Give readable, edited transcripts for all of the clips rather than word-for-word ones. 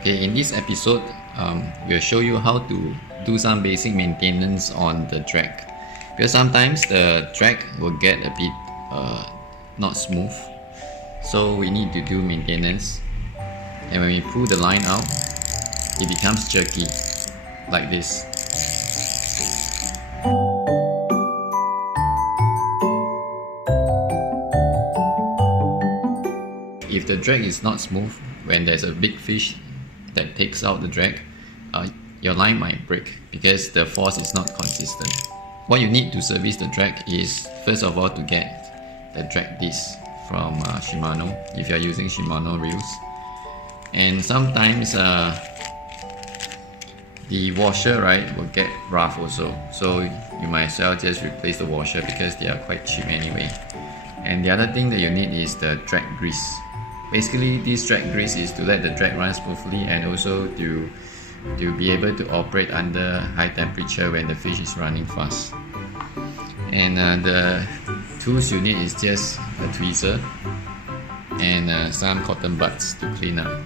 Okay, in this episode, we'll show you how to do some basic maintenance on the drag. Because sometimes the drag will get a bit not smooth, so we need to do maintenance. And when we pull the line out, it becomes jerky, like this. If the drag is not smooth, when there's a big fish that takes out the drag, your line might break because the force is not consistent. What you need to service the drag is, first of all, to get the drag disc from Shimano, if you are using Shimano reels. And sometimes the washer, right, will get rough also, so you might as well just replace the washer because they are quite cheap anyway. And the other thing that you need is the drag grease. Basically, this drag grease is to let the drag run smoothly and also to be able to operate under high temperature when the fish is running fast. And the tools you need is just a tweezer and some cotton buds to clean up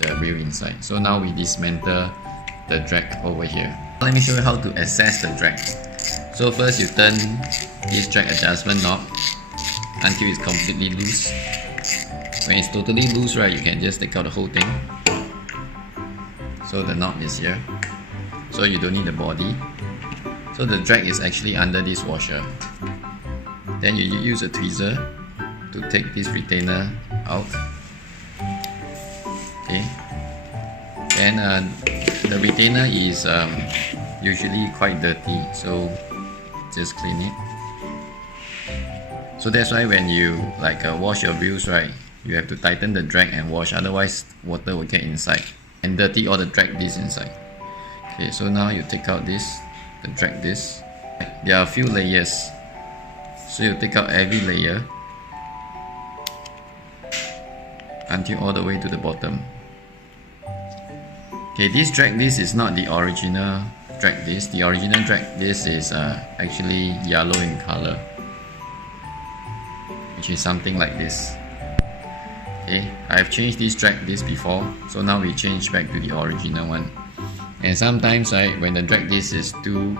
the reel inside. So now we dismantle the drag over here. Let me show you how to access the drag. So first you turn this drag adjustment knob until it's completely loose. When it's totally loose, right, you can just take out the whole thing. So the knob is here, so you don't need the body. So the drag is actually under this washer. Then you use a tweezer to take this retainer out. Okay. Then the retainer is usually quite dirty, so just clean it. So that's why when you wash your reels, right, you have to tighten the drag and wash, otherwise water will get inside and dirty all the drag disc inside. Okay, so now you take out the drag disc. There are a few layers, so you take out every layer until all the way to the bottom. Okay, this drag disc is not the original drag disc. The original drag disc is actually yellow in color, which is something like this. Okay, I've changed this drag disc before, so now we change back to the original one. And sometimes, right, when the drag disc is too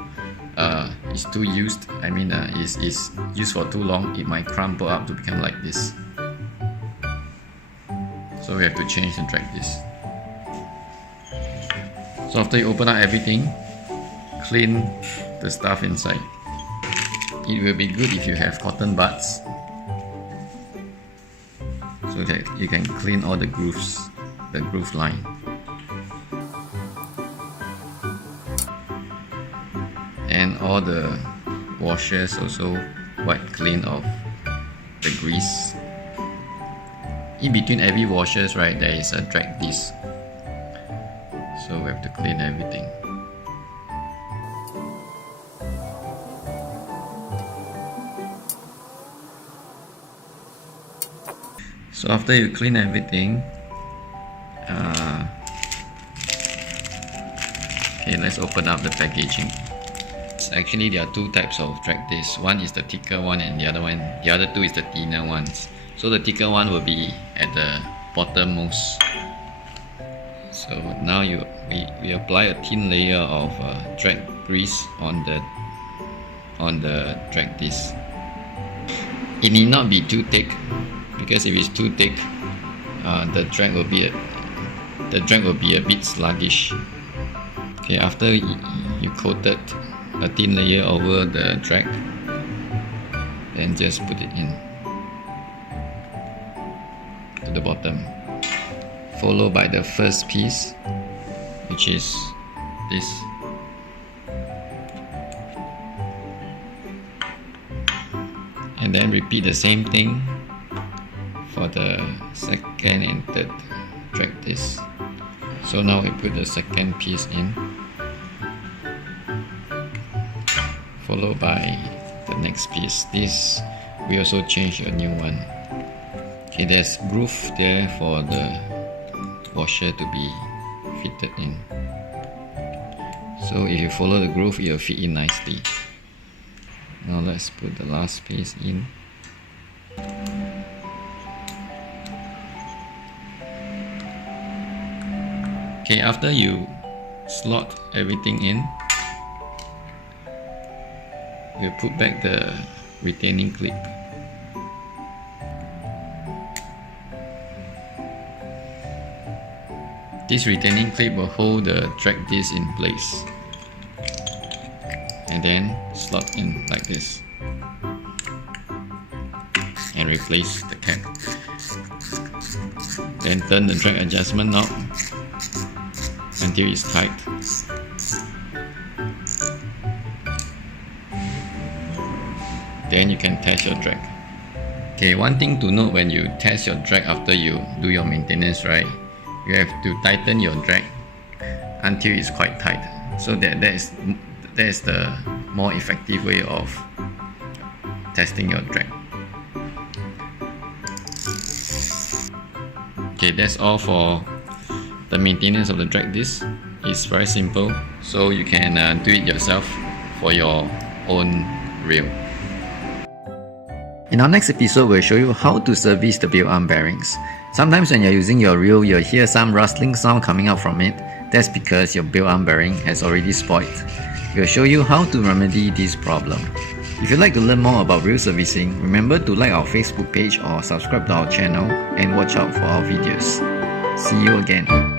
used, is used for too long, it might crumple up to become like this. So we have to change the drag disc. So after you open up everything, clean the stuff inside. It will be good if you have cotton buds, so that you can clean all the grooves, the groove line. And all the washers also wipe clean of the grease. In between every washers, right, there is a drag disc, so we have to clean everything. So after you clean everything, okay, let's open up the packaging. Actually, there are two types of drag discs. One is the thicker one, and the other two is the thinner ones. So the thicker one will be at the bottommost. So now we apply a thin layer of drag grease on the drag disc. It need not be too thick, because if it's too thick, the drag will be a bit sluggish. Okay, after you coated a thin layer over the drag, then just put it in to the bottom, followed by the first piece, which is this. And then repeat the same thing for the second and third drag disc. So now we put the second piece in, followed by the next piece. This we also change a new one. Okay, there's groove there for the washer to be fitted in. So if you follow the groove, it will fit in nicely. Now let's put the last piece in. Okay, after you slot everything in, we'll put back the retaining clip. This retaining clip will hold the drag disc in place, and then slot in like this and replace the cap. Then turn the drag adjustment knob until it's tight. Then you can test your drag. Okay, one thing to note when you test your drag after you do your maintenance, right? You have to tighten your drag until it's quite tight. So that is the more effective way of testing your drag. Okay, that's all for the maintenance of the drag disc. It's very simple, so you can do it yourself for your own reel. In our next episode, we'll show you how to service the wheel arm bearings. Sometimes when you're using your reel, you'll hear some rustling sound coming out from it. That's because your wheel arm bearing has already spoiled. We'll show you how to remedy this problem. If you'd like to learn more about reel servicing, remember to like our Facebook page or subscribe to our channel and watch out for our videos. See you again.